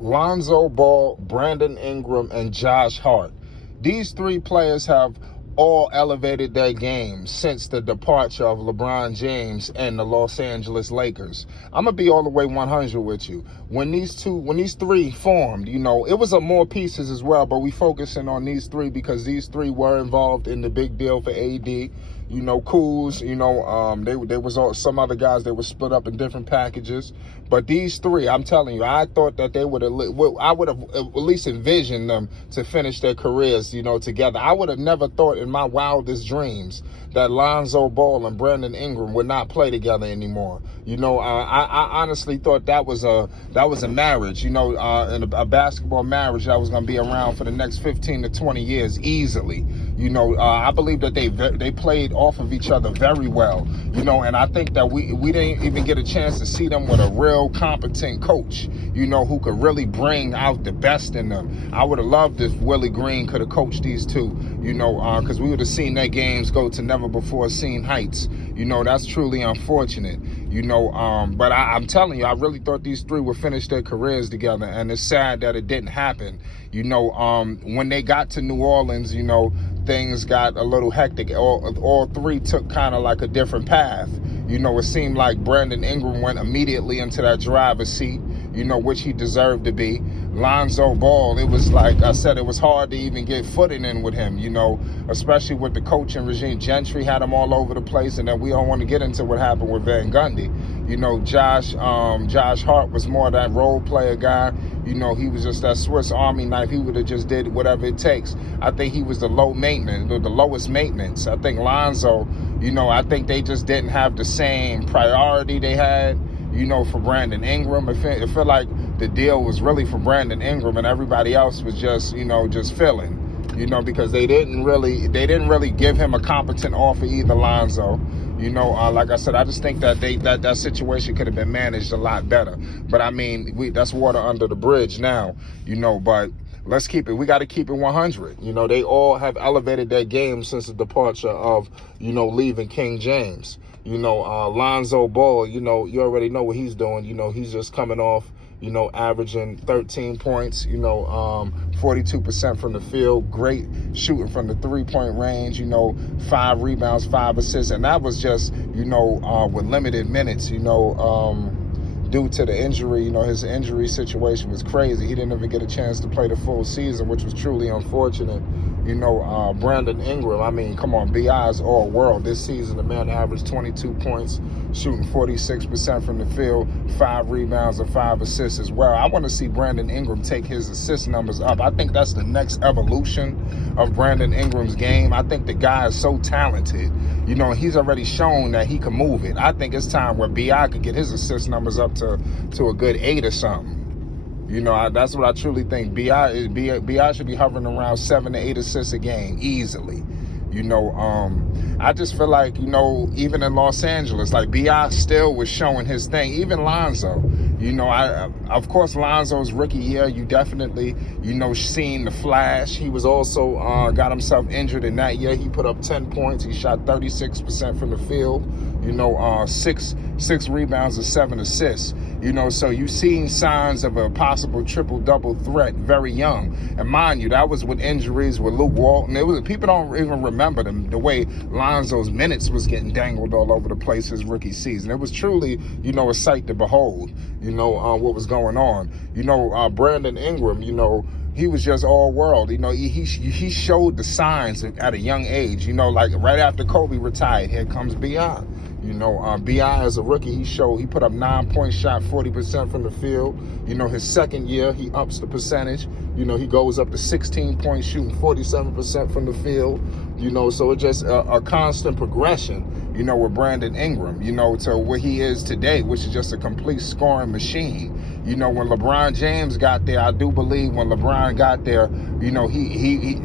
Lonzo Ball, Brandon Ingram, and Josh Hart. These three players have all elevated their game since the departure of LeBron James and the Los Angeles Lakers. I'm gonna be all the way 100 with you. When these three formed, it was more pieces as well, but we focusing on these three because these three were involved in the big deal for AD. Kuz, they was some other guys that were split up in different packages. But these three, I'm telling you, I thought that I would have at least envisioned them to finish their careers, together. I would have never thought in my wildest dreams that Lonzo Ball and Brandon Ingram would not play together anymore. I honestly thought that was a marriage, and a basketball marriage that was going to be around for the next 15 to 20 years easily. I believe that they played off of each other very well, and I think that we didn't even get a chance to see them with a real competent coach, who could really bring out the best in them. I would have loved if Willie Green could have coached these two, because we would have seen their games go to never before seen heights. That's truly unfortunate, but I'm telling you, I really thought these three would finish their careers together, and it's sad that it didn't happen. When they got to New Orleans, things got a little hectic. All three took kind of like a different path. It seemed like Brandon Ingram went immediately into that driver's seat, which he deserved to be. Lonzo Ball, it was like I said, it was hard to even get footing in with him, especially with the coaching regime. Gentry had him all over the place, and then we don't want to get into what happened with Van Gundy. Josh Hart was more that role player guy. He was just that Swiss Army knife. He would have just did whatever it takes. I think he was the lowest maintenance. I think Lonzo, I think they just didn't have the same priority they had, for Brandon Ingram. It felt like the deal was really for Brandon Ingram, and everybody else was just filling, because they didn't really give him a competent offer either, Lonzo. Like I said, I just think that that situation could have been managed a lot better. But I mean, that's water under the bridge now, but let's keep it. We got to keep it 100. They all have elevated their game since the departure of, leaving King James. Lonzo Ball, you already know what he's doing. He's just coming off, averaging 13 points, 42% from the field, great shooting from the three-point range, 5 rebounds, 5 assists. And that was just, with limited minutes, due to the injury. His injury situation was crazy. He didn't even get a chance to play the full season, which was truly unfortunate. Brandon Ingram, I mean, come on, BI's all world. This season, the man averaged 22 points, shooting 46% from the field, 5 rebounds and 5 assists as well. I want to see Brandon Ingram take his assist numbers up. I think that's the next evolution of Brandon Ingram's game. I think the guy is so talented. He's already shown that he can move it. I think it's time where BI could get his assist numbers up to a good 8 or something. That's what I truly think. BI should be hovering around 7 to 8 assists a game easily. I just feel like, even in Los Angeles, like BI still was showing his thing. Even Lonzo, of course, Lonzo's rookie year, you definitely, seen the flash. He was also got himself injured in that year. He put up 10 points. He shot 36% from the field, 6 rebounds and 7 assists. So you've seen signs of a possible triple-double threat very young. And mind you, that was with injuries with Luke Walton. People don't even remember the way Lonzo's minutes was getting dangled all over the place his rookie season. It was truly, a sight to behold, what was going on. Brandon Ingram, he was just all world. He showed the signs at a young age. Like right after Kobe retired, here comes B.I. B.I. as a rookie, he put up 9-point shot, 40% from the field. His second year, he ups the percentage. He goes up to 16 points, shooting 47% from the field. So it's just a constant progression, with Brandon Ingram, to where he is today, which is just a complete scoring machine. When LeBron James got there, I do believe when LeBron got there,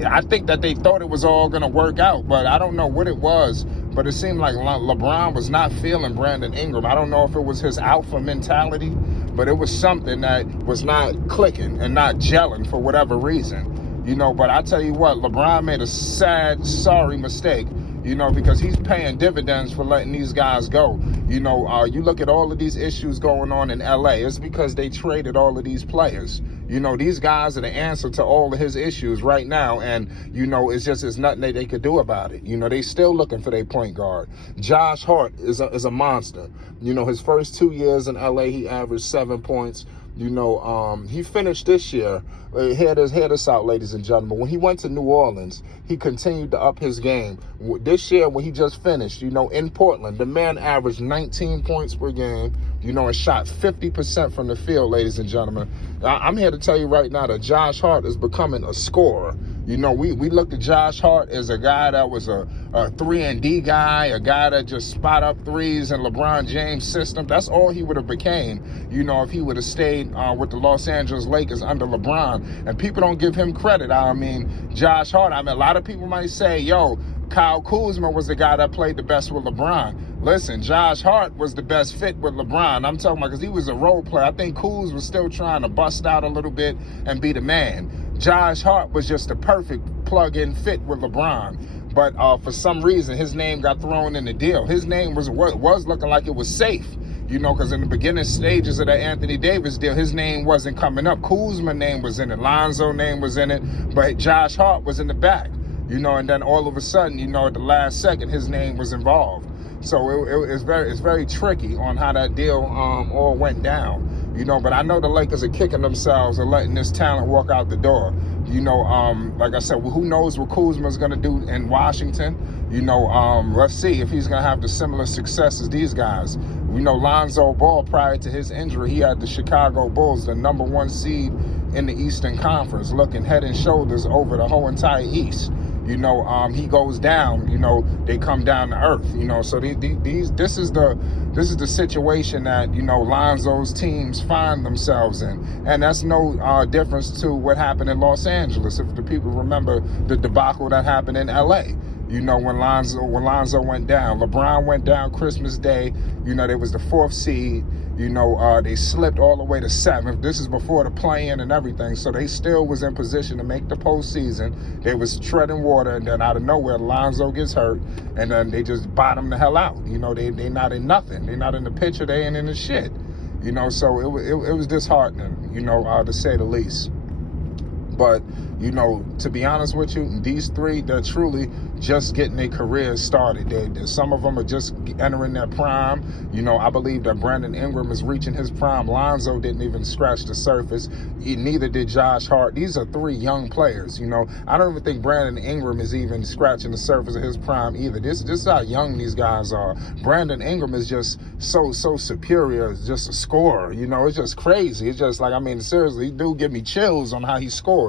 I think that they thought it was all going to work out, but I don't know what it was. But it seemed like LeBron was not feeling Brandon Ingram. I don't know if it was his alpha mentality, but it was something that was not clicking and not gelling for whatever reason. But I tell you what, LeBron made a sad, sorry mistake, because he's paying dividends for letting these guys go. You look at all of these issues going on in LA, it's because they traded all of these players. You know, these guys are the answer to all of his issues right now, and, you know, it's nothing they could do about it. You know, they still looking for their point guard. Josh Hart is a monster. You know, his first 2 years in LA, he averaged 7 points. You know, he finished this year. Hear this out, ladies and gentlemen. When he went to New Orleans, he continued to up his game. This year, when he just finished, you know, in Portland, the man averaged 19 points per game, you know, and shot 50% from the field, ladies and gentlemen. I'm here to tell you right now that Josh Hart is becoming a scorer. You know, we looked at Josh Hart as a guy that was a 3-and-D guy, a guy that just spot up threes in LeBron James' system. That's all he would have became, you know, if he would have stayed with the Los Angeles Lakers under LeBron. And people don't give him credit. I mean, Josh Hart, a lot of people might say, yo, Kyle Kuzma was the guy that played the best with LeBron. Listen, Josh Hart was the best fit with LeBron. I'm talking about because he was a role player. I think Kuz was still trying to bust out a little bit and be the man. Josh Hart was just the perfect plug-in fit with LeBron. But for some reason, his name got thrown in the deal. His name was looking like it was safe. You know, because in the beginning stages of the Anthony Davis deal, his name wasn't coming up. Kuzma's name was in it. Lonzo name was in it. But Josh Hart was in the back. You know, and then all of a sudden, you know, at the last second, his name was involved. So it's very tricky on how that deal all went down. You know, but I know the Lakers are kicking themselves and letting this talent walk out the door. You know, like I said, who knows what Kuzma's going to do in Washington. You know, let's see if he's going to have the similar success as these guys. We know Lonzo Ball, prior to his injury, he had the Chicago Bulls, the #1 seed in the Eastern Conference, looking head and shoulders over the whole entire East. You know, he goes down, you know, they come down to earth, you know. So this is the situation that, you know, Lonzo's teams find themselves in. And that's no difference to what happened in Los Angeles. If the people remember the debacle that happened in LA, you know, when Lonzo went down, LeBron went down Christmas Day, you know, they was the 4th seed. You know, they slipped all the way to 7th. This is before the play-in and everything. So they still was in position to make the postseason. They was treading water, and then out of nowhere, Lonzo gets hurt, and then they just bottom the hell out. You know, they not in nothing. They not in the picture. They ain't in the shit. You know, so it was disheartening, you know, to say the least. But, you know, to be honest with you, these three, they're truly just getting their careers started. Some of them are just entering their prime. You know, I believe that Brandon Ingram is reaching his prime. Lonzo didn't even scratch the surface. Neither did Josh Hart. These are 3 young players, you know. I don't even think Brandon Ingram is even scratching the surface of his prime either. This is how young these guys are. Brandon Ingram is just so superior, just a scorer. You know, it's just crazy. It's just like, I mean, seriously, he do give me chills on how he scores.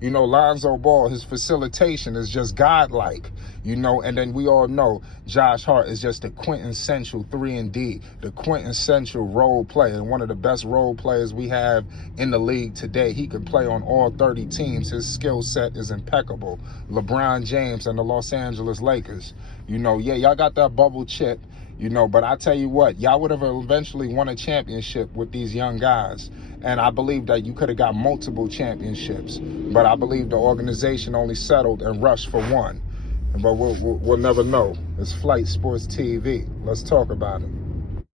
You know, Lonzo Ball, his facilitation is just godlike, you know, and then we all know Josh Hart is just the quintessential 3-and-D, the quintessential role player, and one of the best role players we have in the league today. He could play on all 30 teams. His skill set is impeccable. LeBron James and the Los Angeles Lakers, you know, yeah, y'all got that bubble chip, you know, but I tell you what, y'all would have eventually won a championship with these young guys. And I believe that you could have got multiple championships. But I believe the organization only settled and rushed for one. But we'll never know. It's Flight Sports TV. Let's talk about it.